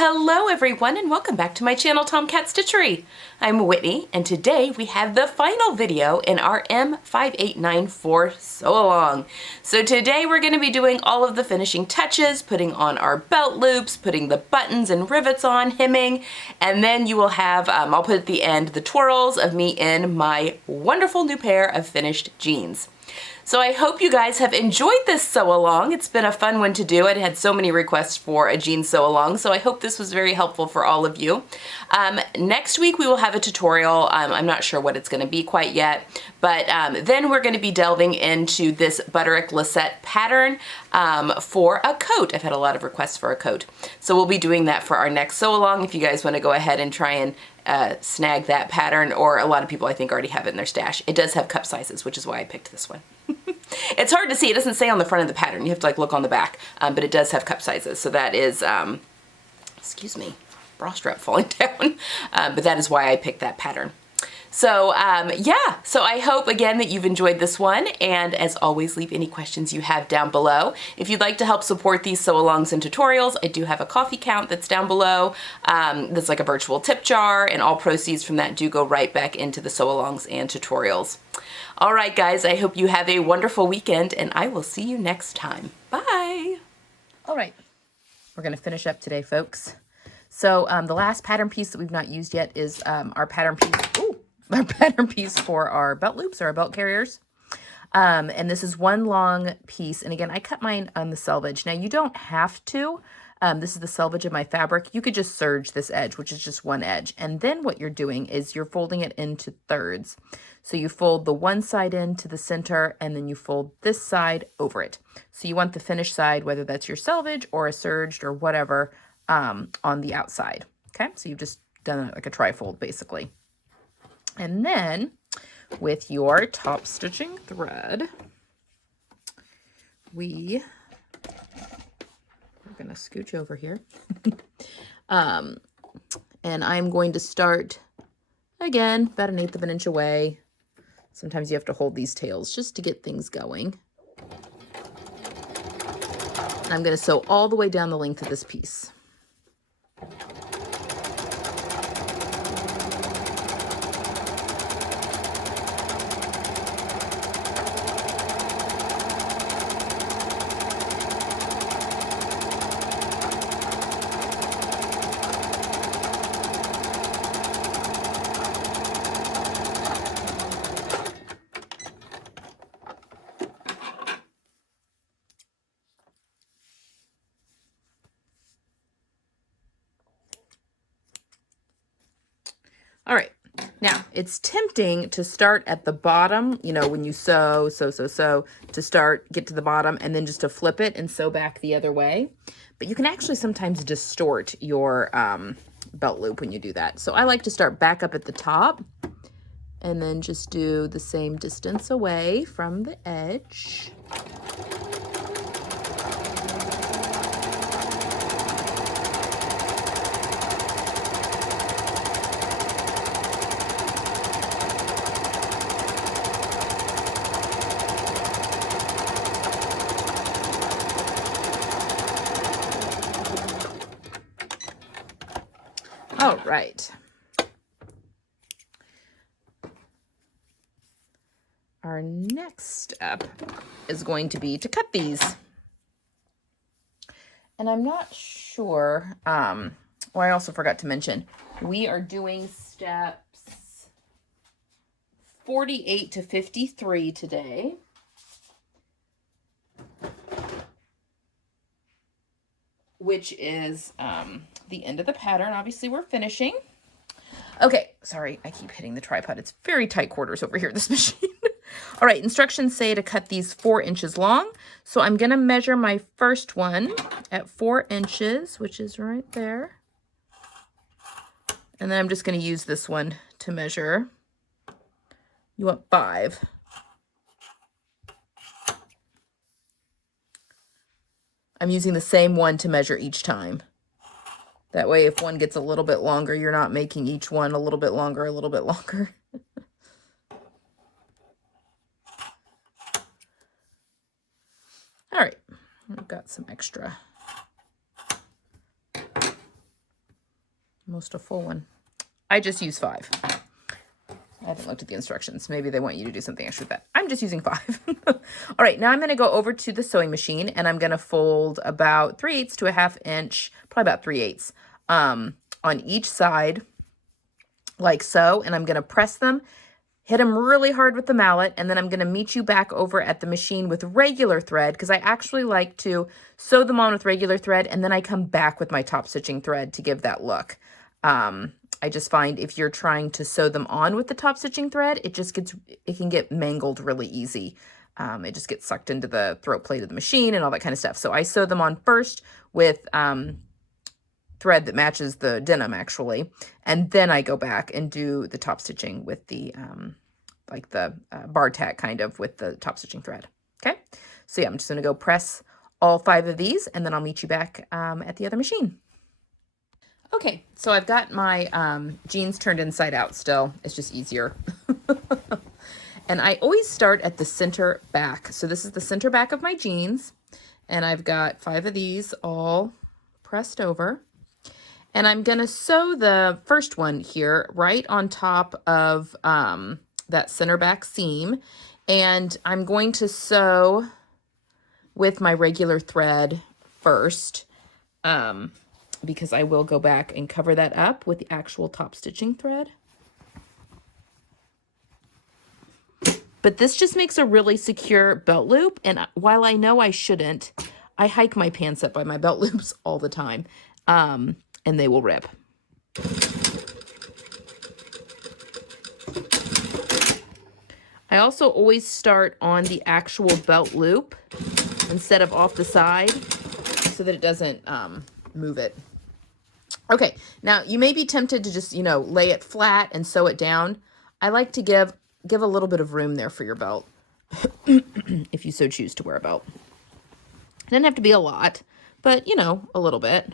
Hello everyone and welcome back to my channel Tomcat Stitchery. I'm Whitney and today we have the final video in our M5894 sew along. So today we're going to be doing all of the finishing touches, putting on our belt loops, putting the buttons and rivets on, hemming, and then you will have, I'll put at the end, the twirls of me in my wonderful new pair of finished jeans. So I hope you guys have enjoyed this sew along. It's been a fun one to do. I had so many requests for a jean sew along, so I hope this was very helpful for all of you. Next week we will have a tutorial. I'm not sure what it's going to be quite yet, but then we're going to be delving into this butterick lisette pattern for a coat. I've had a lot of requests for a coat. So we'll be doing that for our next sew along if you guys want to go ahead and try and snag that pattern, or a lot of people I think already have it in their stash. It does have cup sizes, which is why I picked this one. It's hard to see. It doesn't say on the front of the pattern. You have to like look on the back, but it does have cup sizes. So that is, excuse me, bra strap falling down, but that is why I picked that pattern. So yeah, so I hope again that you've enjoyed this one, and as always, leave any questions you have down below. If you'd like to help support these sew-alongs and tutorials, I do have a coffee count that's down below. That's like a virtual tip jar, and all proceeds from that do go right back into the sew-alongs and tutorials. All right, guys, I hope you have a wonderful weekend, and I will see you next time. Bye! All right, we're gonna finish up today, folks. So the last pattern piece that we've not used yet is our pattern piece. Ooh, our pattern piece for our belt loops or our belt carriers. And this is one long piece. And again, I cut mine on the selvage. Now you don't have to. This is the selvage of my fabric. You could just serge this edge, which is just one edge. And then what you're doing is you're folding it into thirds. So you fold the one side into the center, and then you fold this side over it. So you want the finished side, whether that's your selvage or a serged or whatever, on the outside. Okay, so you've just done like a trifold basically. And then with your top stitching thread, we're going to scooch over here. And I'm going to start, again, about 1/8 of an inch away. Sometimes you have to hold these tails just to get things going. I'm going to sew all the way down the length of this piece. All right, now it's tempting to start at the bottom, you know, when you sew, to start, get to the bottom, and then just to flip it and sew back the other way. But you can actually sometimes distort your belt loop when you do that. So I like to start back up at the top and then just do the same distance away from the edge. All right. Our next step is going to be to cut these. And I'm not sure, I also forgot to mention, we are doing steps 48 to 53 today. Which is the end of the pattern. Obviously, we're finishing. Okay, sorry, I keep hitting the tripod. It's very tight quarters over here, this machine. All right, instructions say to cut these 4 inches long. So I'm going to measure my first one at 4 inches, which is right there. And then I'm just going to use this one to measure. You want 5. I'm using the same one to measure each time. That way, if one gets a little bit longer, you're not making each one a little bit longer, a little bit longer. All right, I've got some extra Almost a full one. I just use 5. I haven't looked at the instructions. Maybe they want you to do something extra with that. I'm just using 5. All right, now I'm going to go over to the sewing machine and I'm going to fold about 3/8 to a 1/2 inch, probably about 3/8, on each side like so. And I'm going to press them, hit them really hard with the mallet, and then I'm going to meet you back over at the machine with regular thread because I actually like to sew them on with regular thread and then I come back with my top stitching thread to give that look. I just find if you're trying to sew them on with the top stitching thread, it can get mangled really easy. It just gets sucked into the throat plate of the machine and all that kind of stuff. So I sew them on first with thread that matches the denim actually. And then I go back and do the top stitching with the, like the bar tack kind of with the top stitching thread. Okay. So yeah, I'm just going to go press all 5 of these and then I'll meet you back at the other machine. Okay, so I've got my jeans turned inside out still. It's just easier. And I always start at the center back. So this is the center back of my jeans. And I've got 5 of these all pressed over. And I'm going to sew the first one here right on top of that center back seam. And I'm going to sew with my regular thread first. Because I will go back and cover that up with the actual top stitching thread. But this just makes a really secure belt loop. And while I know I shouldn't, I hike my pants up by my belt loops all the time. And they will rip. I also always start on the actual belt loop instead of off the side so that it doesn't move it. Okay, now you may be tempted to just, lay it flat and sew it down. I like to give a little bit of room there for your belt if you so choose to wear a belt. It doesn't have to be a lot, but, a little bit.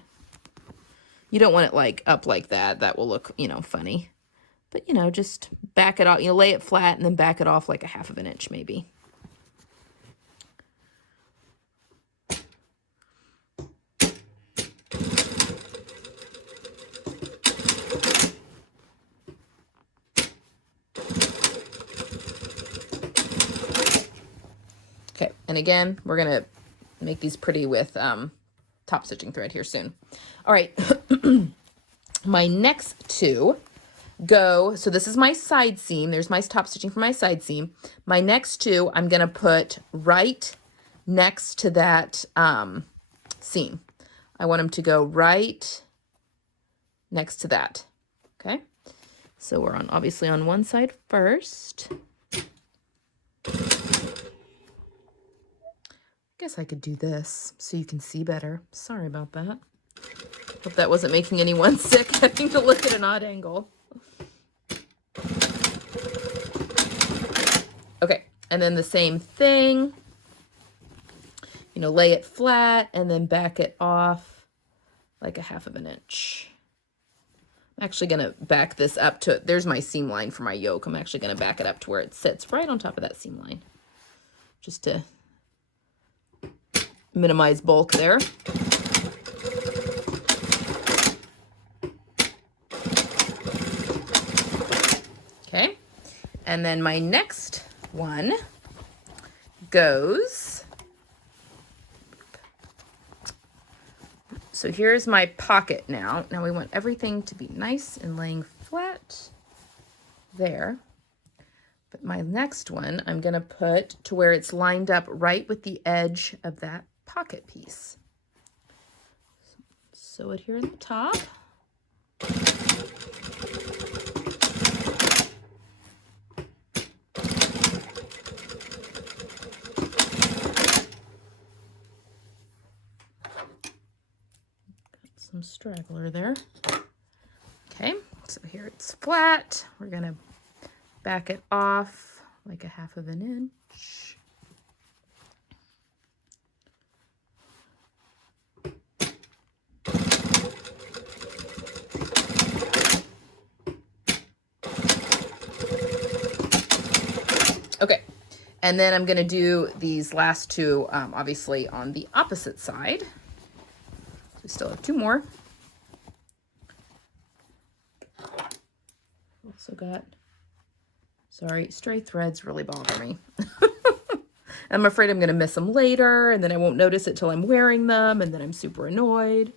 You don't want it like up like that. That will look, funny. But, just back it off, lay it flat and then back it off like a 1/2 inch maybe. Okay, and again, we're going to make these pretty with top stitching thread here soon. All right, my next 2 go, so this is my side seam. There's my top stitching for my side seam. My next 2, I'm going to put right next to that seam. I want them to go right next to that. Okay, so we're obviously on one side first. Guess I could do this so you can see better. Sorry about that. Hope that wasn't making anyone sick having to look at an odd angle. Okay, and then the same thing. Lay it flat and then back it off like a 1/2 inch. I'm actually going to back this up to, there's my seam line for my yoke. I'm actually going to back it up to where it sits right on top of that seam line. Just to minimize bulk there. Okay, and then my next one goes, so here's my pocket now. Now we want everything to be nice and laying flat there. But my next one, I'm going to put to where it's lined up right with the edge of that pocket piece. Sew it here in the top. Got some straggler there. Okay, so here it's flat. We're going to back it off like a 1/2 inch. Okay, and then I'm going to do these last 2, obviously, on the opposite side. So we still have 2 more. Also got, sorry, stray threads really bother me. I'm afraid I'm going to miss them later, and then I won't notice it till I'm wearing them, and then I'm super annoyed.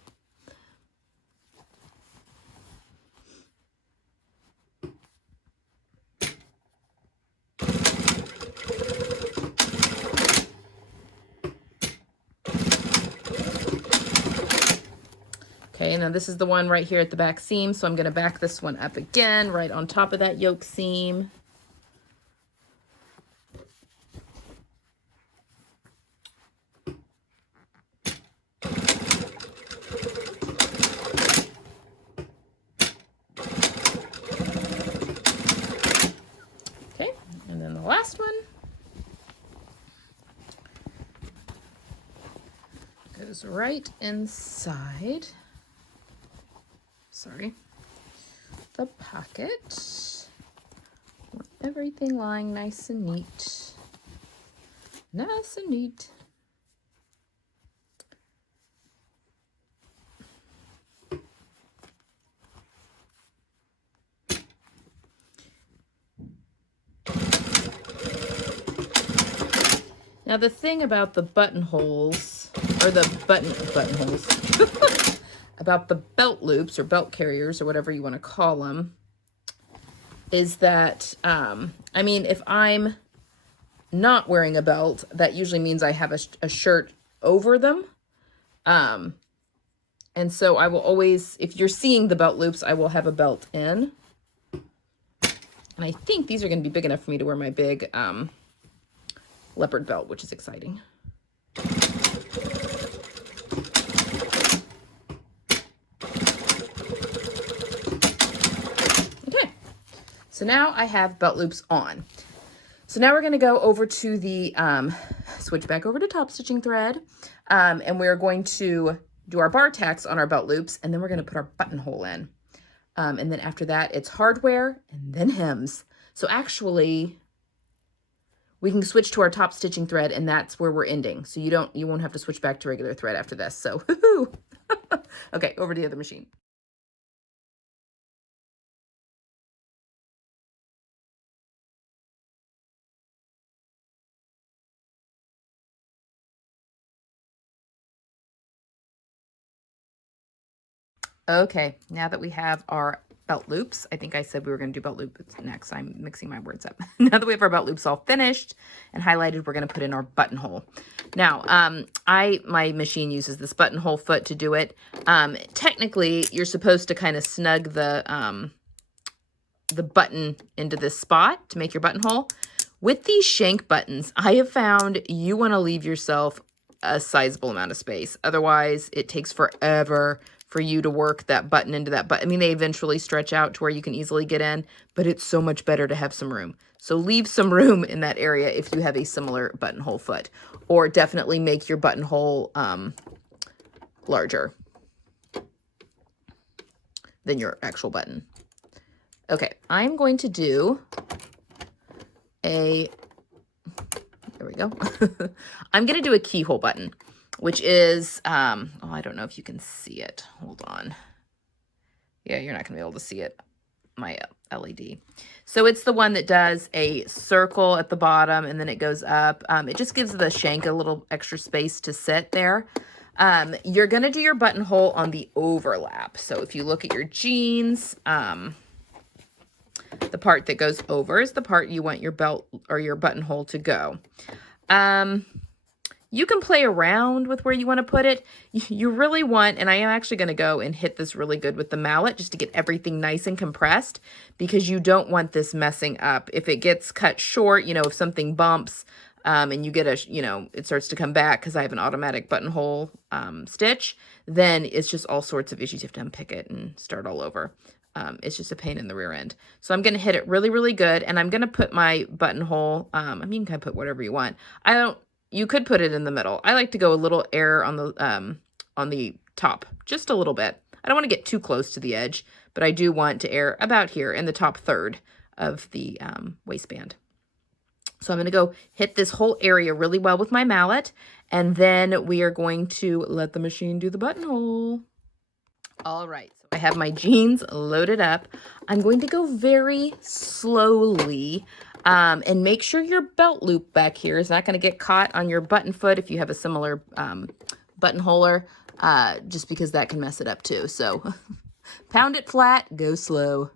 Okay, now this is the one right here at the back seam, so I'm going to back this one up again, right on top of that yoke seam. Okay, and then the last one goes right inside. Sorry, the pocket. Want everything lying nice and neat. Nice and neat. Now the thing about the buttonholes, or the buttonholes, about the belt loops or belt carriers or whatever you want to call them, is that, I mean, if I'm not wearing a belt, that usually means I have a shirt over them. And so I will always, if you're seeing the belt loops, I will have a belt in. And I think these are going to be big enough for me to wear my big leopard belt, which is exciting. So now I have belt loops on. So now we're going to go over to the, switch back over to top stitching thread. And we're going to do our bar tacks on our belt loops. And then we're going to put our buttonhole in. And then after that, it's hardware and then hems. So actually, we can switch to our top stitching thread, and that's where we're ending. So you won't have to switch back to regular thread after this. So, woohoo! Okay, over to the other machine. Okay, now that we have our belt loops, I think I said we were going to do belt loops next. I'm mixing my words up. Now that we have our belt loops all finished and highlighted, we're going to put in our buttonhole. Now, my machine uses this buttonhole foot to do it. Technically, you're supposed to kind of snug the button into this spot to make your buttonhole. With these shank buttons, I have found you want to leave yourself a sizable amount of space. Otherwise, it takes forever for you to work that button into that button. I mean, they eventually stretch out to where you can easily get in, but it's so much better to have some room. So leave some room in that area if you have a similar buttonhole foot, or definitely make your buttonhole larger than your actual button. Okay, I'm going to do there we go. I'm going to do a keyhole button, which is, oh, I don't know if you can see it. Hold on. Yeah, you're not going to be able to see it, my LED. So it's the one that does a circle at the bottom and then it goes up. It just gives the shank a little extra space to sit there. You're going to do your buttonhole on the overlap. So if you look at your jeans, the part that goes over is the part you want your belt or your buttonhole to go. You can play around with where you want to put it. You really want, and I am actually going to go and hit this really good with the mallet just to get everything nice and compressed, because you don't want this messing up. If it gets cut short, you know, if something bumps and you get it starts to come back because I have an automatic buttonhole stitch, then it's just all sorts of issues. You have to unpick it and start all over. It's just a pain in the rear end. So I'm going to hit it really, really good. And I'm going to put my buttonhole, I mean, you can kind of put whatever you want. You could put it in the middle. I like to go a little air on the top, just a little bit. I don't want to get too close to the edge, but I do want to air about here in the top third of the waistband. So I'm going to go hit this whole area really well with my mallet, and then we are going to let the machine do the buttonhole. All right. So I have my jeans loaded up. I'm going to go very slowly and make sure your belt loop back here is not going to get caught on your button foot if you have a similar buttonholer, just because that can mess it up too. So pound it flat, go slow.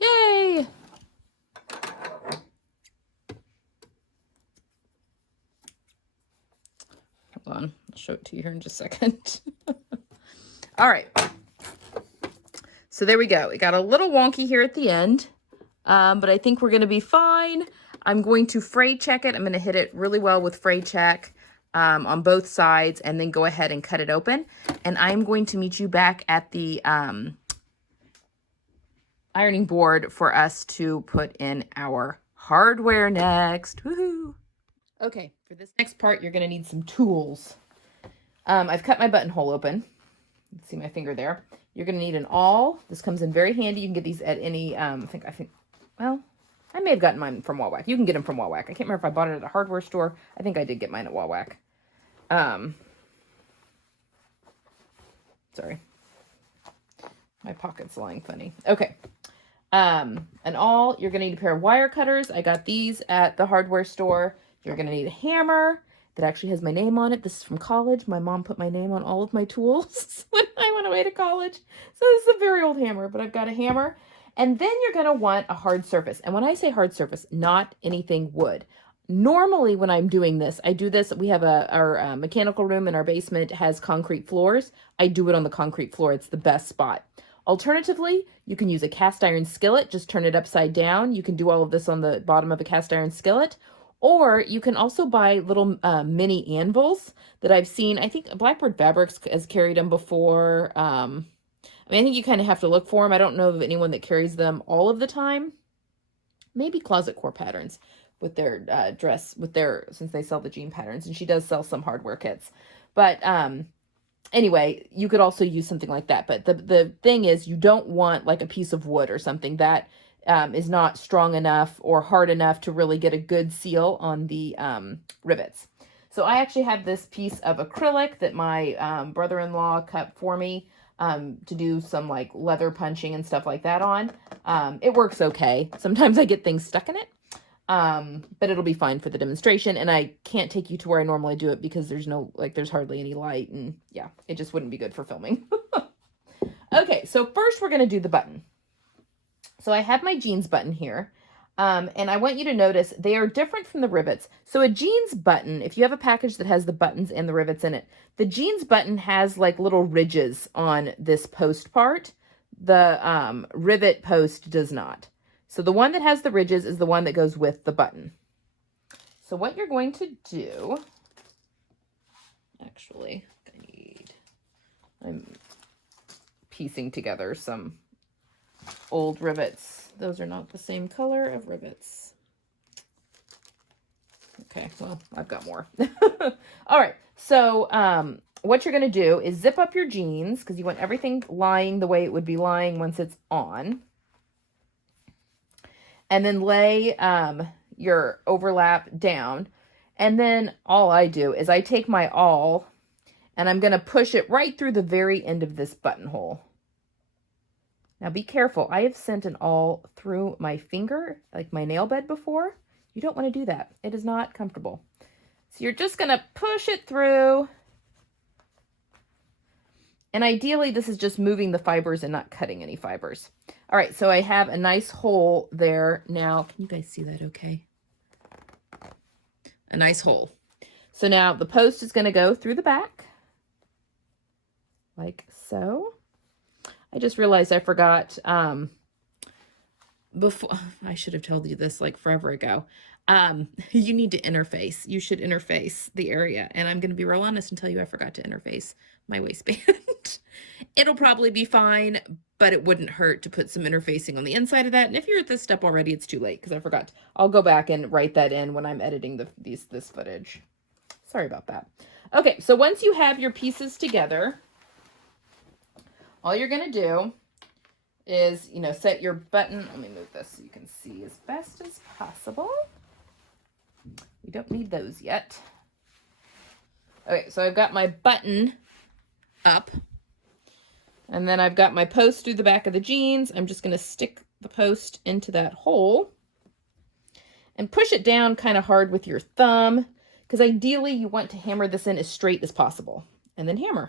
Yay! Hold on, I'll show it to you here in just a second. All right. So there we go. It got a little wonky here at the end, but I think we're going to be fine. I'm going to fray check it. I'm going to hit it really well with fray check on both sides and then go ahead and cut it open. And I'm going to meet you back at the ironing board for us to put in our hardware next. Woohoo! Okay, for this next part, you're going to need some tools. I've cut my buttonhole open. You can see my finger there. You're going to need an awl. This comes in very handy. You can get these at any, well, I may have gotten mine from Wawac. You can get them from Wawac. I can't remember if I bought it at a hardware store. I think I did get mine at Wawac. Sorry. My pocket's lying funny. Okay. An awl. You're going to need a pair of wire cutters. I got these at the hardware store. You're going to need a hammer that actually has my name on it. This is from college. My mom put my name on all of my tools when I went away to college. So this is a very old hammer, but I've got a hammer. And then you're going to want a hard surface. And when I say hard surface, not anything wood. Normally when I'm doing this, I do this. We have our mechanical room in our basement has concrete floors. I do it on the concrete floor. It's the best spot. Alternatively, you can use a cast iron skillet. Just turn it upside down. You can do all of this on the bottom of a cast iron skillet. Or you can also buy little mini anvils that I've seen. I think Blackbird Fabrics has carried them before. I think you kind of have to look for them. I don't know of anyone that carries them all of the time. Maybe Closet Core Patterns with their since they sell the jean patterns. And she does sell some hardware kits. But anyway, you could also use something like that. But the thing is, you don't want like a piece of wood or something that is not strong enough or hard enough to really get a good seal on the rivets. So I actually have this piece of acrylic that my brother-in-law cut for me to do some like leather punching and stuff like that on. It works okay. Sometimes I get things stuck in it, but it'll be fine for the demonstration. And I can't take you to where I normally do it because there's hardly any light, and yeah, it just wouldn't be good for filming. Okay, so first we're going to do the button. So I have my jeans button here, and I want you to notice they are different from the rivets. So a jeans button, if you have a package that has the buttons and the rivets in it, the jeans button has like little ridges on this post part. The rivet post does not. So the one that has the ridges is the one that goes with the button. So what you're going to do, actually, I'm piecing together some old rivets. Those are not the same color of rivets. Okay, well, I've got more. All right, so what you're going to do is zip up your jeans because you want everything lying the way it would be lying once it's on. And then lay your overlap down. And then all I do is I take my awl and I'm going to push it right through the very end of this buttonhole. Now be careful. I have sent an awl through my finger, like my nail bed before. You don't want to do that. It is not comfortable. So you're just going to push it through. And ideally, this is just moving the fibers and not cutting any fibers. All right, so I have a nice hole there. Now, can you guys see that okay? A nice hole. So now the post is going to go through the back, like so. I just realized I forgot, before, I should have told you this like forever ago. You need to interface. You should interface the area. And I'm going to be real honest and tell you I forgot to interface my waistband. It'll probably be fine, but it wouldn't hurt to put some interfacing on the inside of that. And if you're at this step already, it's too late because I forgot. I'll go back and write that in when I'm editing this footage. Sorry about that. Okay, so once you have your pieces together, all you're going to do is, you know, set your button. Let me move this so you can see as best as possible. We don't need those yet. Okay, so I've got my button up. And then I've got my post through the back of the jeans. I'm just going to stick the post into that hole and push it down kind of hard with your thumb, because ideally you want to hammer this in as straight as possible. And then hammer.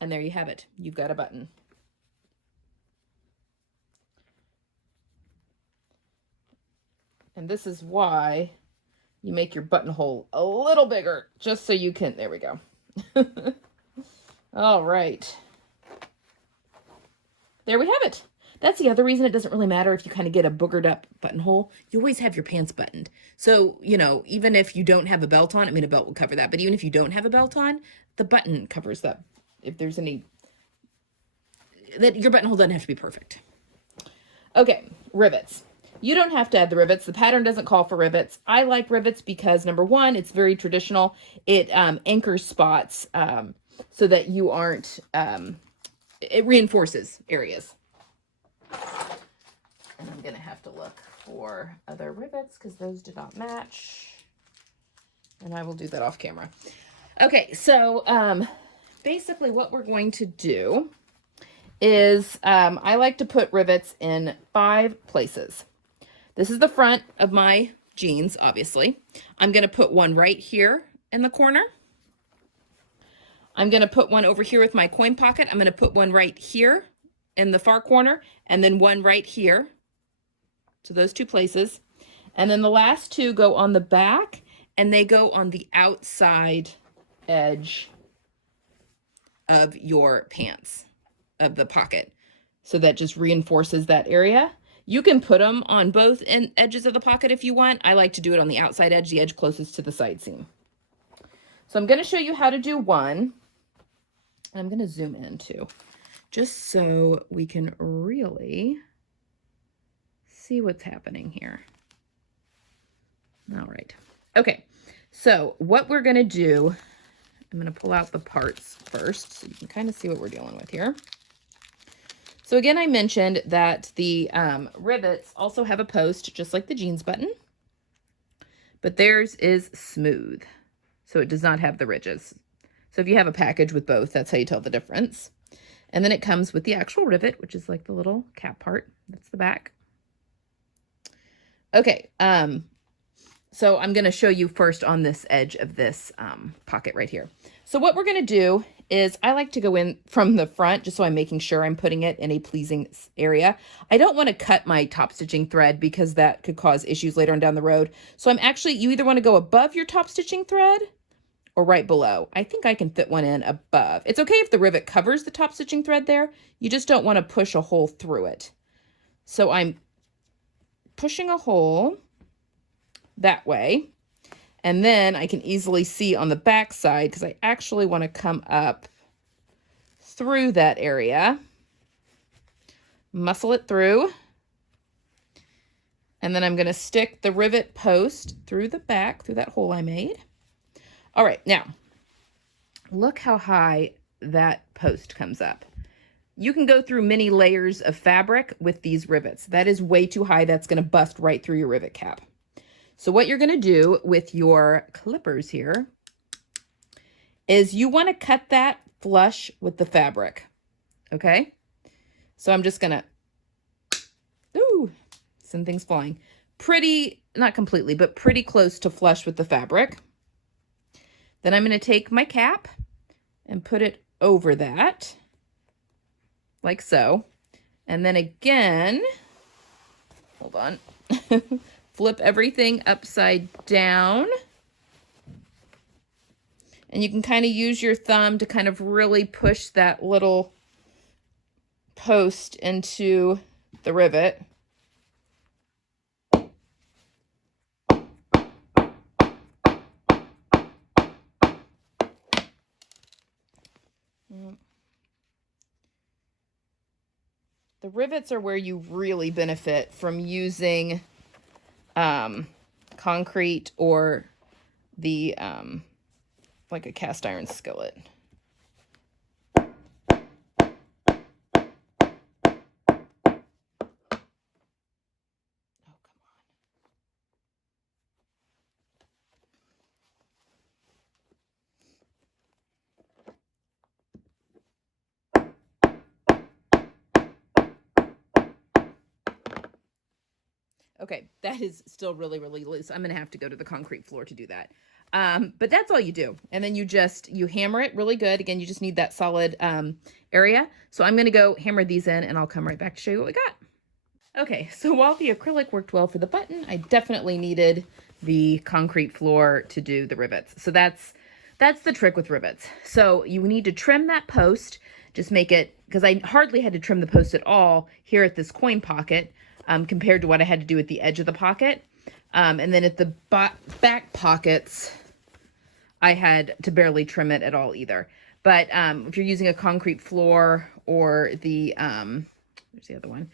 And there you have it. You've got a button. And this is why you make your buttonhole a little bigger, just so you can, there we go. All right. There we have it. That's the other reason it doesn't really matter if you kind of get a boogered up buttonhole. You always have your pants buttoned. So, you know, even if you don't have a belt on, I mean, a belt will cover that, but even if you don't have a belt on, the button covers that. If there's any, that your buttonhole doesn't have to be perfect. Okay, rivets. You don't have to add the rivets. The pattern doesn't call for rivets. I like rivets because, number one, it's very traditional. It anchors spots so that you aren't, it reinforces areas. And I'm going to have to look for other rivets because those did not match. And I will do that off camera. Okay, so basically what we're going to do is I like to put rivets in 5 places. This is the front of my jeans, obviously. I'm going to put one right here in the corner. I'm going to put one over here with my coin pocket. I'm going to put one right here in the far corner, and then one right here. So those 2 places. And then the last 2 go on the back, and they go on the outside edge of your pants, of the pocket. So that just reinforces that area. You can put them on both edges of the pocket if you want. I like to do it on the outside edge, the edge closest to the side seam. So I'm going to show you how to do one. And I'm going to zoom in too, just so we can really see what's happening here. All right. Okay. So what we're going to do, I'm going to pull out the parts first so you can kind of see what we're dealing with here. So again, I mentioned that the rivets also have a post, just like the jeans button, but theirs is smooth, so it does not have the ridges. So if you have a package with both, that's how you tell the difference. And then it comes with the actual rivet, which is like the little cap part. That's the back. Okay, so I'm going to show you first on this edge of this pocket right here. So what we're going to do is I like to go in from the front, just so I'm making sure I'm putting it in a pleasing area. I don't want to cut my top stitching thread because that could cause issues later on down the road. So I'm actually, you either want to go above your top stitching thread or right below. I think I can fit one in above. It's okay if the rivet covers the top stitching thread there. You just don't want to push a hole through it. So I'm pushing a hole that way. And then I can easily see on the back side, because I actually want to come up through that area, muscle it through, and then I'm going to stick the rivet post through the back, through that hole I made. All right, now, look how high that post comes up. You can go through many layers of fabric with these rivets. That is way too high. That's going to bust right through your rivet cap. So what you're going to do with your clippers here is you want to cut that flush with the fabric, okay? So I'm just going to, ooh, send things flying. Pretty, not completely, but pretty close to flush with the fabric. Then I'm going to take my cap and put it over that, like so. And then again, hold on. Flip everything upside down. And you can kind of use your thumb to kind of really push that little post into the rivet. The rivets are where you really benefit from using concrete or the like a cast iron skillet. Okay, that is still really, really loose. I'm going to have to go to the concrete floor to do that. But that's all you do. And then you hammer it really good. Again, you just need that solid area. So I'm going to go hammer these in and I'll come right back to show you what we got. Okay, so while the acrylic worked well for the button, I definitely needed the concrete floor to do the rivets. So that's the trick with rivets. So you need to trim that post, just make it, because I hardly had to trim the post at all here at this coin pocket compared to what I had to do at the edge of the pocket. And then at the back pockets, I had to barely trim it at all either. But if you're using a concrete floor or the, where's the other one?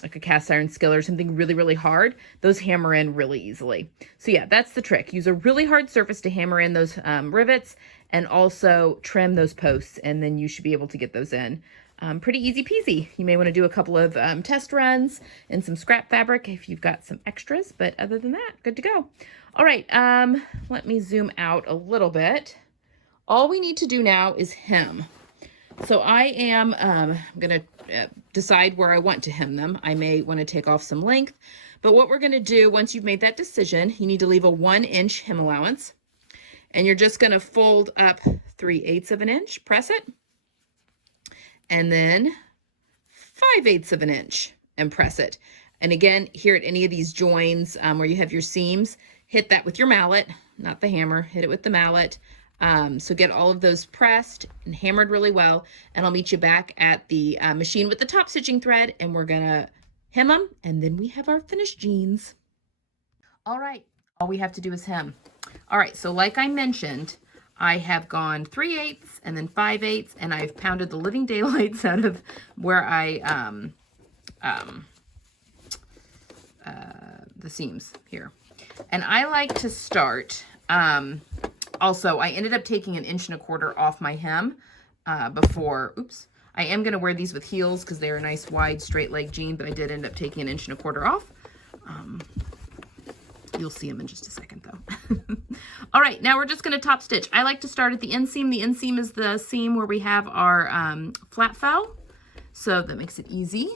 Like a cast iron skillet or something really, really hard, those hammer in really easily. So yeah, that's the trick. Use a really hard surface to hammer in those rivets and also trim those posts, and then you should be able to get those in. Pretty easy peasy. You may want to do a couple of test runs and some scrap fabric if you've got some extras, but other than that, good to go. All right, let me zoom out a little bit. All we need to do now is hem. So I am going to decide where I want to hem them. I may want to take off some length, but what we're going to do once you've made that decision, you need to leave a 1-inch hem allowance, and you're just going to fold up 3/8 of an inch, press it, and then 5/8 of an inch and press it. And again, here at any of these joins where you have your seams, hit that with your mallet, not the hammer, hit it with the mallet. So get all of those pressed and hammered really well, and I'll meet you back at the machine with the top stitching thread, and we're gonna hem them, and then we have our finished jeans. All right, all we have to do is hem. All right, so like I mentioned, I have gone 3/8 and then 5/8, and I've pounded the living daylights out of where I, the seams here. And I like to start, also, I ended up taking 1 1/4 inches off my hem before, oops. I am going to wear these with heels because they're a nice wide straight leg jean, but I did end up taking 1 1/4 inches off. You'll see them in just a second though. All right, now we're just going to top stitch. I like to start at the inseam. The inseam is the seam where we have our flat fell, so that makes it easy.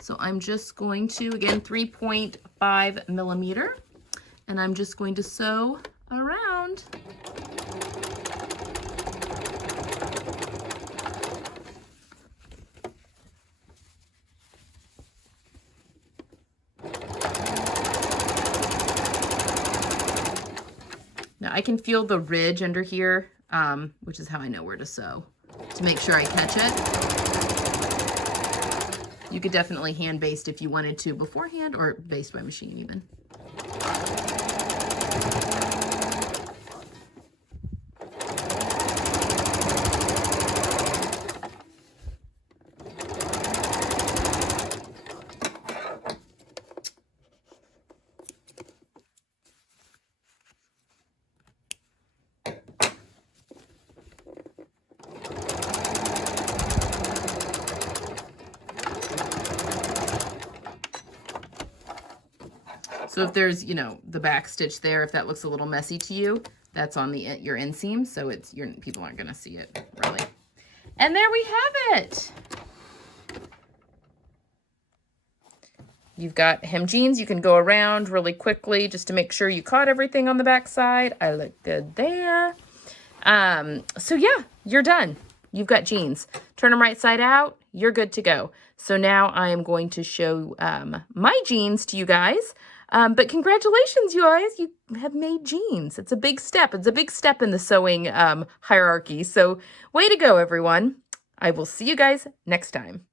So I'm just going to, again, 3.5 millimeter, and I'm just going to sew around. Now I can feel the ridge under here, which is how I know where to sew, to make sure I catch it. You could definitely hand baste if you wanted to beforehand, or baste by machine even. So if there's, you know, the back stitch there, if that looks a little messy to you, that's on the your inseam, so it's people aren't going to see it really. And there we have it. You've got hem jeans. You can go around really quickly just to make sure you caught everything on the back side. I look good there. So yeah, you're done. You've got jeans. Turn them right side out. You're good to go. So now I am going to show my jeans to you guys. But congratulations, you guys. You have made jeans. It's a big step. It's a big step in the sewing hierarchy. So way to go, everyone. I will see you guys next time.